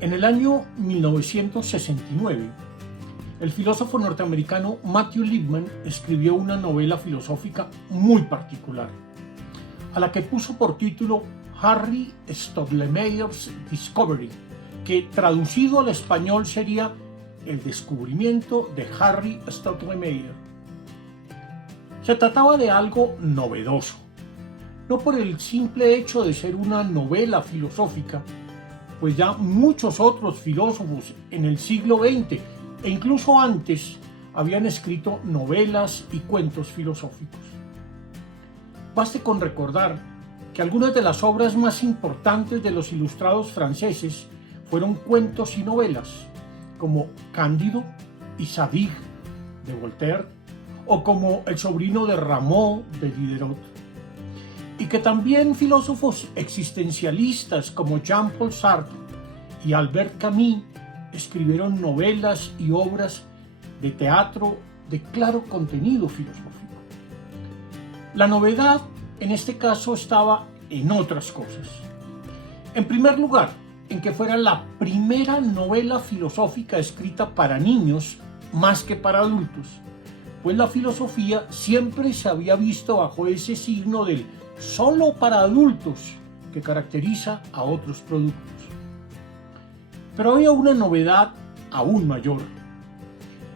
En el año 1969, el filósofo norteamericano Matthew Lipman escribió una novela filosófica muy particular, a la que puso por título Harry Stottlemeyer's Discovery, que traducido al español sería El descubrimiento de Harry Stottlemeyer. Se trataba de algo novedoso, no por el simple hecho de ser una novela filosófica, pues ya muchos otros filósofos en el siglo XX e incluso antes habían escrito novelas y cuentos filosóficos. Baste con recordar que algunas de las obras más importantes de los ilustrados franceses fueron cuentos y novelas, como Cándido y Zadig de Voltaire, o como El sobrino de Rameau de Diderot, y que también filósofos existencialistas como Jean-Paul Sartre y Albert Camus escribieron novelas y obras de teatro de claro contenido filosófico. La novedad en este caso estaba en otras cosas. En primer lugar, en que fuera la primera novela filosófica escrita para niños más que para adultos, pues la filosofía siempre se había visto bajo ese signo del solo para adultos que caracteriza a otros productos. Pero había una novedad aún mayor.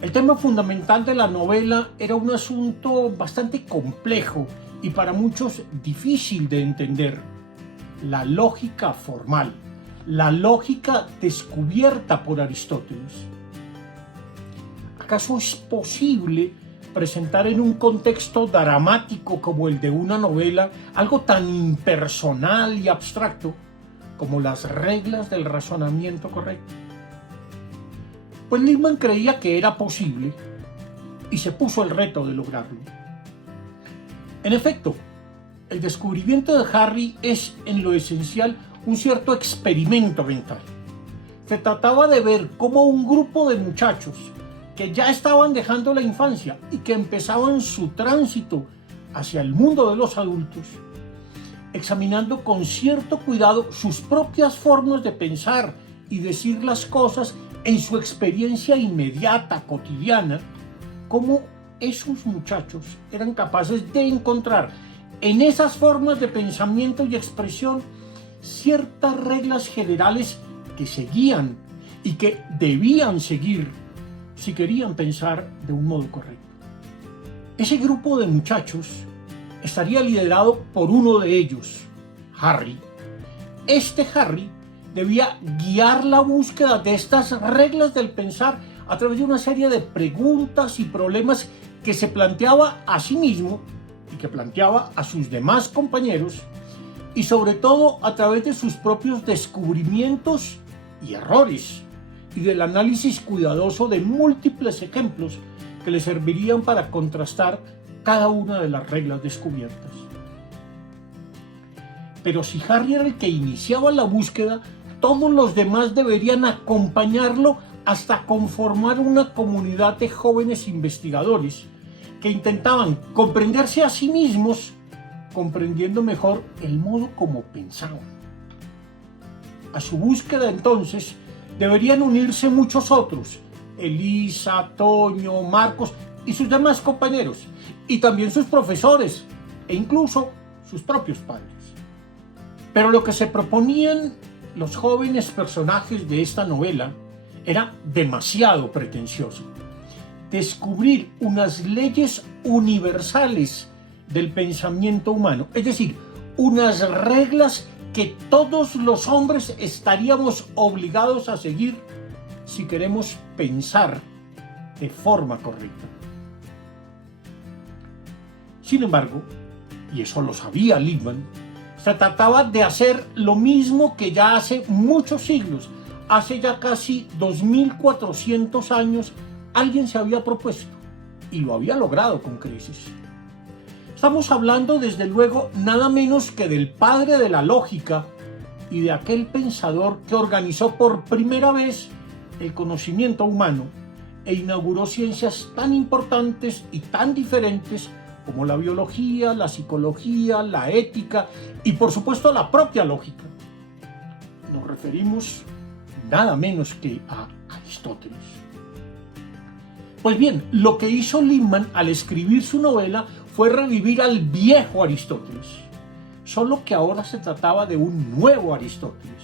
El tema fundamental de la novela era un asunto bastante complejo y para muchos difícil de entender: la lógica formal, la lógica descubierta por Aristóteles. ¿Acaso es posible presentar en un contexto dramático como el de una novela algo tan impersonal y abstracto como las reglas del razonamiento correcto? Pues Lipman creía que era posible y se puso el reto de lograrlo. En efecto, el descubrimiento de Harry es en lo esencial un cierto experimento mental. Se trataba de ver cómo un grupo de muchachos que ya estaban dejando la infancia y que empezaban su tránsito hacia el mundo de los adultos, examinando con cierto cuidado sus propias formas de pensar y decir las cosas en su experiencia inmediata, cotidiana, cómo esos muchachos eran capaces de encontrar en esas formas de pensamiento y expresión ciertas reglas generales que seguían y que debían seguir si querían pensar de un modo correcto. Ese grupo de muchachos estaría liderado por uno de ellos, Harry. Este Harry debía guiar la búsqueda de estas reglas del pensar a través de una serie de preguntas y problemas que se planteaba a sí mismo y que planteaba a sus demás compañeros, y sobre todo a través de sus propios descubrimientos y errores, y del análisis cuidadoso de múltiples ejemplos que le servirían para contrastar cada una de las reglas descubiertas. Pero si Harry era el que iniciaba la búsqueda, todos los demás deberían acompañarlo hasta conformar una comunidad de jóvenes investigadores que intentaban comprenderse a sí mismos, comprendiendo mejor el modo como pensaban. A su búsqueda entonces deberían unirse muchos otros: Elisa, Toño, Marcos y sus demás compañeros, y también sus profesores e incluso sus propios padres. Pero lo que se proponían los jóvenes personajes de esta novela era demasiado pretencioso: descubrir unas leyes universales del pensamiento humano, es decir, unas reglas que todos los hombres estaríamos obligados a seguir si queremos pensar de forma correcta. Sin embargo, y eso lo sabía Lipman, se trataba de hacer lo mismo que ya hace muchos siglos, hace ya casi 2400 años, alguien se había propuesto y lo había logrado con creces. Estamos hablando desde luego nada menos que del padre de la lógica y de aquel pensador que organizó por primera vez el conocimiento humano e inauguró ciencias tan importantes y tan diferentes como la biología, la psicología, la ética y por supuesto la propia lógica. Nos referimos nada menos que a Aristóteles. Pues bien, lo que hizo Lippmann al escribir su novela fue revivir al viejo Aristóteles, solo que ahora se trataba de un nuevo Aristóteles,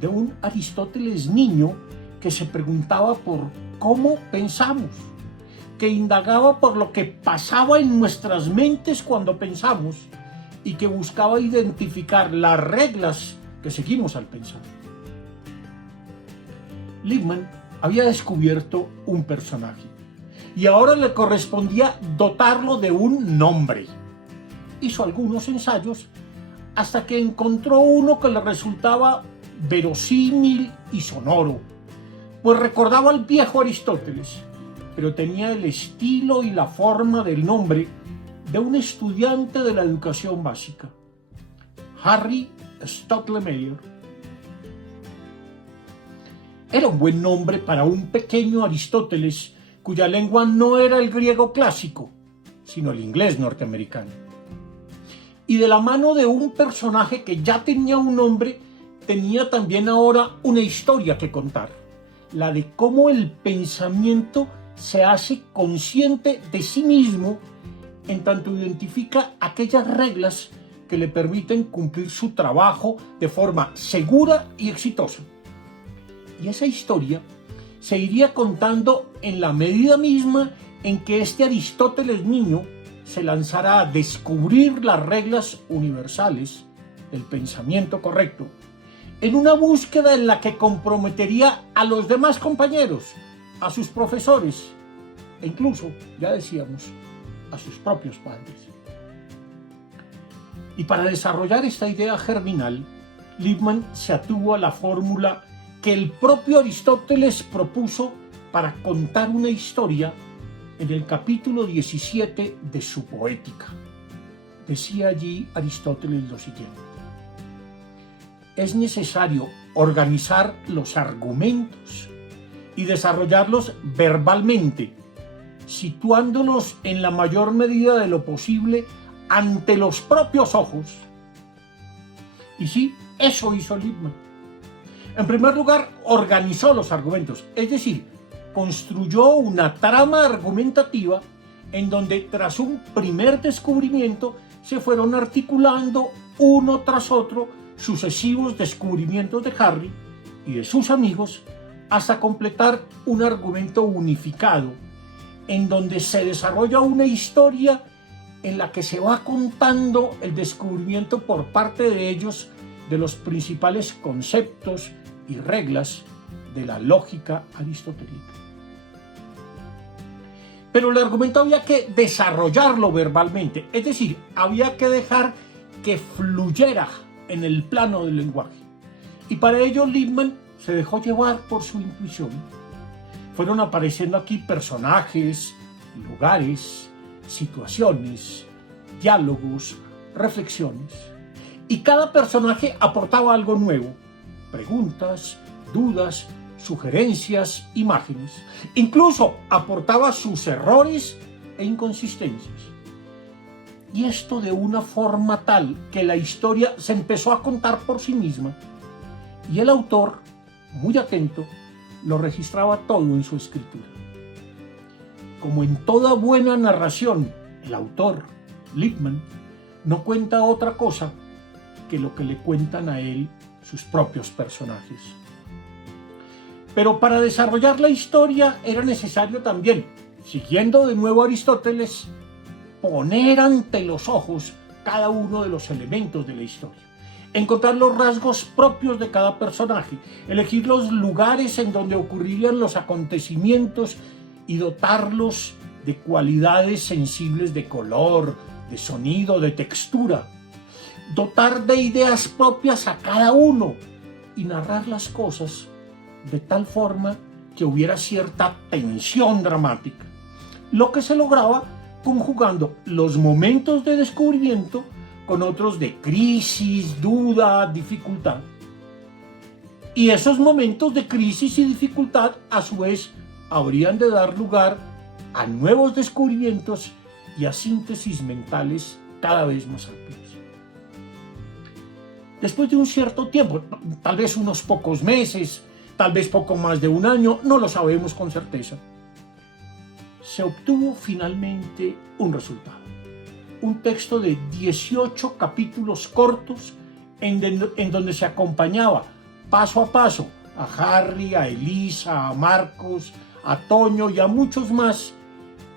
de un Aristóteles niño que se preguntaba por cómo pensamos, que indagaba por lo que pasaba en nuestras mentes cuando pensamos y que buscaba identificar las reglas que seguimos al pensar. Lippmann había descubierto un personaje y ahora le correspondía dotarlo de un nombre. Hizo algunos ensayos hasta que encontró uno que le resultaba verosímil y sonoro, pues recordaba al viejo Aristóteles, pero tenía el estilo y la forma del nombre de un estudiante de la educación básica, Harry Stottlemeyer. Era un buen nombre para un pequeño Aristóteles cuya lengua no era el griego clásico, sino el inglés norteamericano. Y de la mano de un personaje que ya tenía un nombre, tenía también ahora una historia que contar, la de cómo el pensamiento se hace consciente de sí mismo en tanto identifica aquellas reglas que le permiten cumplir su trabajo de forma segura y exitosa. Y esa historia se iría contando en la medida misma en que este Aristóteles niño se lanzara a descubrir las reglas universales del pensamiento correcto, en una búsqueda en la que comprometería a los demás compañeros, a sus profesores e incluso, ya decíamos, a sus propios padres. Y para desarrollar esta idea germinal, Lippmann se atuvo a la fórmula que el propio Aristóteles propuso para contar una historia en el capítulo 17 de su Poética. Decía allí Aristóteles lo siguiente: es necesario organizar los argumentos y desarrollarlos verbalmente, situándolos en la mayor medida de lo posible ante los propios ojos. Y sí, eso hizo Lippmann. En primer lugar, organizó los argumentos, es decir, construyó una trama argumentativa en donde tras un primer descubrimiento se fueron articulando uno tras otro sucesivos descubrimientos de Harry y de sus amigos hasta completar un argumento unificado en donde se desarrolla una historia en la que se va contando el descubrimiento por parte de ellos de los principales conceptos y reglas de la lógica aristotélica. Pero el argumento había que desarrollarlo verbalmente, es decir, había que dejar que fluyera en el plano del lenguaje. Y para ello Lippmann se dejó llevar por su intuición. Fueron apareciendo aquí personajes, lugares, situaciones, diálogos, reflexiones. Y cada personaje aportaba algo nuevo: preguntas, dudas, sugerencias, imágenes. Incluso aportaba sus errores e inconsistencias. Y esto de una forma tal que la historia se empezó a contar por sí misma. Y el autor, muy atento, lo registraba todo en su escritura. Como en toda buena narración, el autor, Lippmann, no cuenta otra cosa que lo que le cuentan a él sus propios personajes. Pero para desarrollar la historia era necesario también, siguiendo de nuevo a Aristóteles, poner ante los ojos cada uno de los elementos de la historia, encontrar los rasgos propios de cada personaje, elegir los lugares en donde ocurrirían los acontecimientos y dotarlos de cualidades sensibles de color, de sonido, de textura, dotar de ideas propias a cada uno y narrar las cosas de tal forma que hubiera cierta tensión dramática, lo que se lograba conjugando los momentos de descubrimiento con otros de crisis, duda, dificultad. Y esos momentos de crisis y dificultad, a su vez, habrían de dar lugar a nuevos descubrimientos y a síntesis mentales cada vez más amplias. Después de un cierto tiempo, tal vez unos pocos meses, tal vez poco más de un año, no lo sabemos con certeza. Se obtuvo finalmente un resultado, un texto de 18 capítulos cortos en donde se acompañaba paso a paso a Harry, a Elisa, a Marcos, a Toño y a muchos más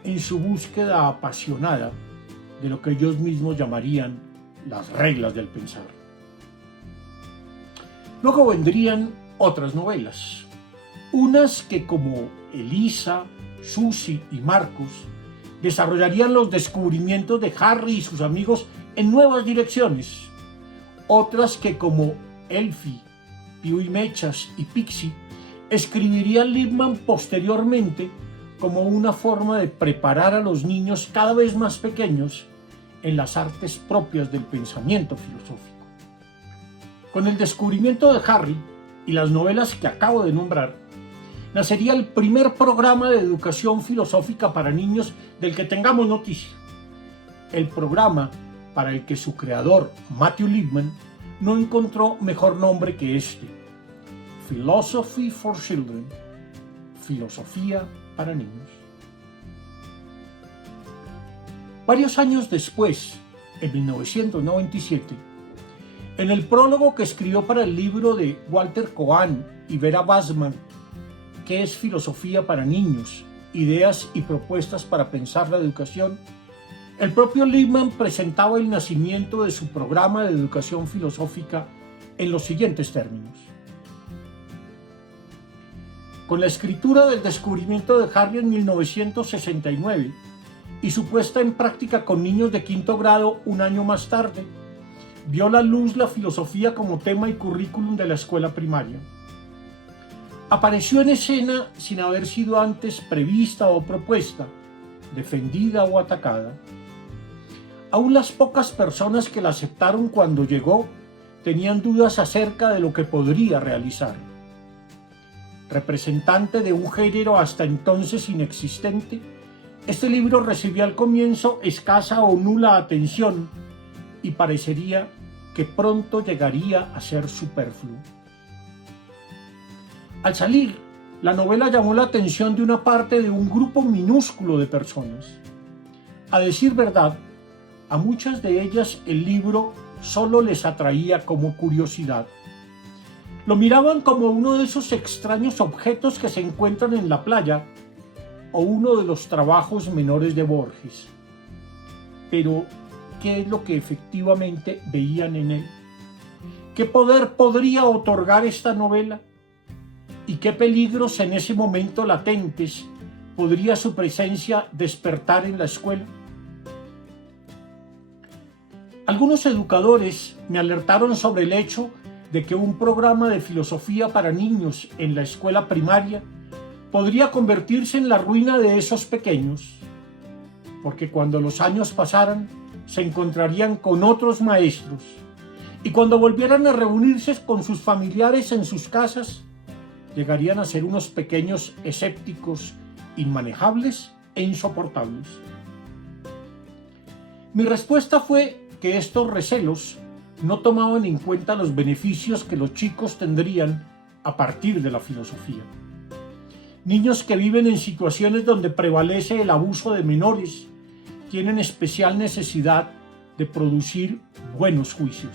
en su búsqueda apasionada de lo que ellos mismos llamarían las reglas del pensar. Luego vendrían otras novelas, unas que como Elisa, Susie y Marcos desarrollarían los descubrimientos de Harry y sus amigos en nuevas direcciones, otras que como Elfie, Pío y Mechas y Pixie escribiría Lippmann posteriormente como una forma de preparar a los niños cada vez más pequeños en las artes propias del pensamiento filosófico. Con el descubrimiento de Harry y las novelas que acabo de nombrar, nacería el primer programa de educación filosófica para niños del que tengamos noticia. El programa para el que su creador, Matthew Lippmann, no encontró mejor nombre que este: Philosophy for Children, filosofía para niños. Varios años después, en 1997, en el prólogo que escribió para el libro de Walter Cohen y Vera Bassman, ¿Qué es filosofía para niños? Ideas y propuestas para pensar la educación?, el propio Lippmann presentaba el nacimiento de su programa de educación filosófica en los siguientes términos. Con la escritura del descubrimiento de Harry en 1969 y su puesta en práctica con niños de quinto grado un año más tarde, vio la luz la filosofía como tema y currículum de la escuela primaria. Apareció en escena sin haber sido antes prevista o propuesta, defendida o atacada. Aún las pocas personas que la aceptaron cuando llegó tenían dudas acerca de lo que podría realizar. Representante de un género hasta entonces inexistente, este libro recibió al comienzo escasa o nula atención y parecería que pronto llegaría a ser superfluo. Al salir, la novela llamó la atención de una parte de un grupo minúsculo de personas. A decir verdad, a muchas de ellas el libro solo les atraía como curiosidad. Lo miraban como uno de esos extraños objetos que se encuentran en la playa o uno de los trabajos menores de Borges. Pero, ¿qué es lo que efectivamente veían en él? ¿Qué poder podría otorgar esta novela? ¿Y qué peligros en ese momento latentes podría su presencia despertar en la escuela? Algunos educadores me alertaron sobre el hecho de que un programa de filosofía para niños en la escuela primaria podría convertirse en la ruina de esos pequeños, porque cuando los años pasaran se encontrarían con otros maestros y cuando volvieran a reunirse con sus familiares en sus casas, llegarían a ser unos pequeños escépticos inmanejables e insoportables. Mi respuesta fue que estos recelos no tomaban en cuenta los beneficios que los chicos tendrían a partir de la filosofía. Niños que viven en situaciones donde prevalece el abuso de menores tienen especial necesidad de producir buenos juicios.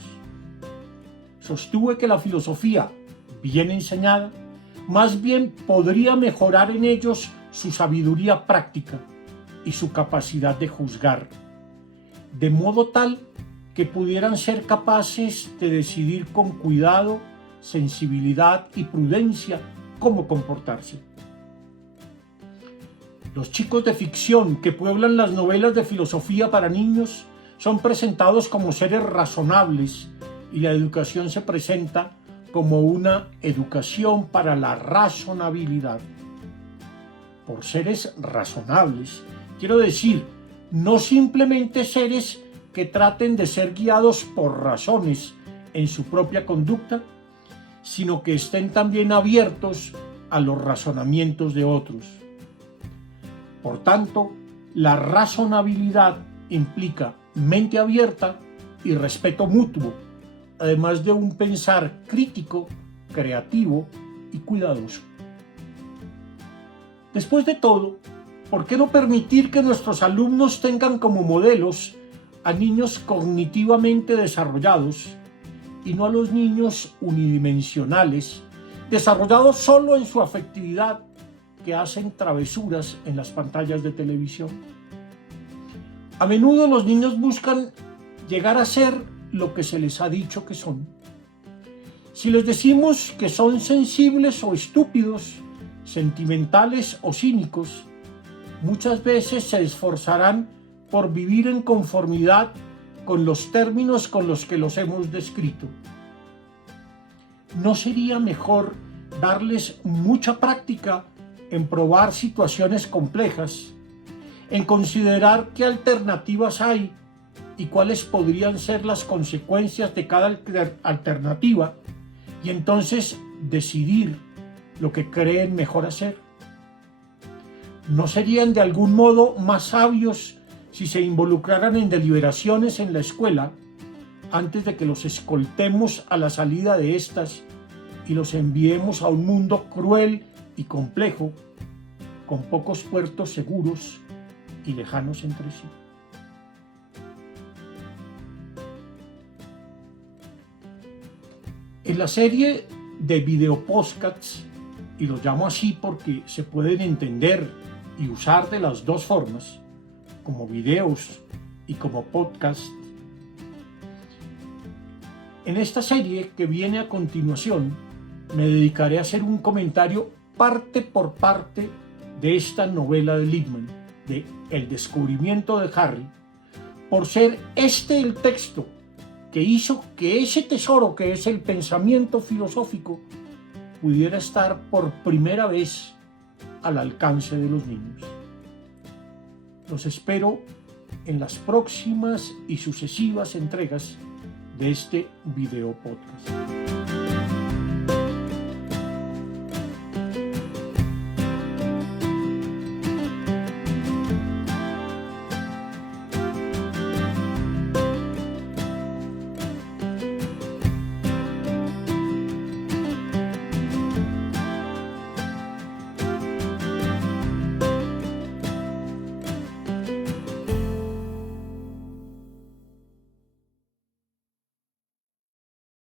Sostuve que la filosofía, bien enseñada, más bien podría mejorar en ellos su sabiduría práctica y su capacidad de juzgar, de modo tal que pudieran ser capaces de decidir con cuidado, sensibilidad y prudencia cómo comportarse. Los chicos de ficción que pueblan las novelas de filosofía para niños son presentados como seres razonables y la educación se presenta como una educación para la razonabilidad. Por seres razonables, quiero decir, no simplemente seres que traten de ser guiados por razones en su propia conducta, sino que estén también abiertos a los razonamientos de otros. Por tanto, la razonabilidad implica mente abierta y respeto mutuo, además de un pensar crítico, creativo y cuidadoso. Después de todo, ¿por qué no permitir que nuestros alumnos tengan como modelos a niños cognitivamente desarrollados y no a los niños unidimensionales, desarrollados solo en su afectividad, que hacen travesuras en las pantallas de televisión? A menudo los niños buscan llegar a ser lo que se les ha dicho que son. Si les decimos que son sensibles o estúpidos, sentimentales o cínicos, muchas veces se esforzarán por vivir en conformidad con los términos con los que los hemos descrito. ¿No sería mejor darles mucha práctica en probar situaciones complejas, en considerar qué alternativas hay y cuáles podrían ser las consecuencias de cada alternativa, y entonces decidir lo que creen mejor hacer? ¿No serían de algún modo más sabios si se involucraran en deliberaciones en la escuela antes de que los escoltemos a la salida de estas y los enviemos a un mundo cruel y complejo, con pocos puertos seguros y lejanos entre sí? En la serie de videopodcasts, y los llamo así porque se pueden entender y usar de las dos formas, como videos y como podcast, en esta serie que viene a continuación, me dedicaré a hacer un comentario parte por parte de esta novela de Lippmann, de El descubrimiento de Harry, por ser este el texto que hizo que ese tesoro que es el pensamiento filosófico pudiera estar por primera vez al alcance de los niños. Los espero en las próximas y sucesivas entregas de este video podcast.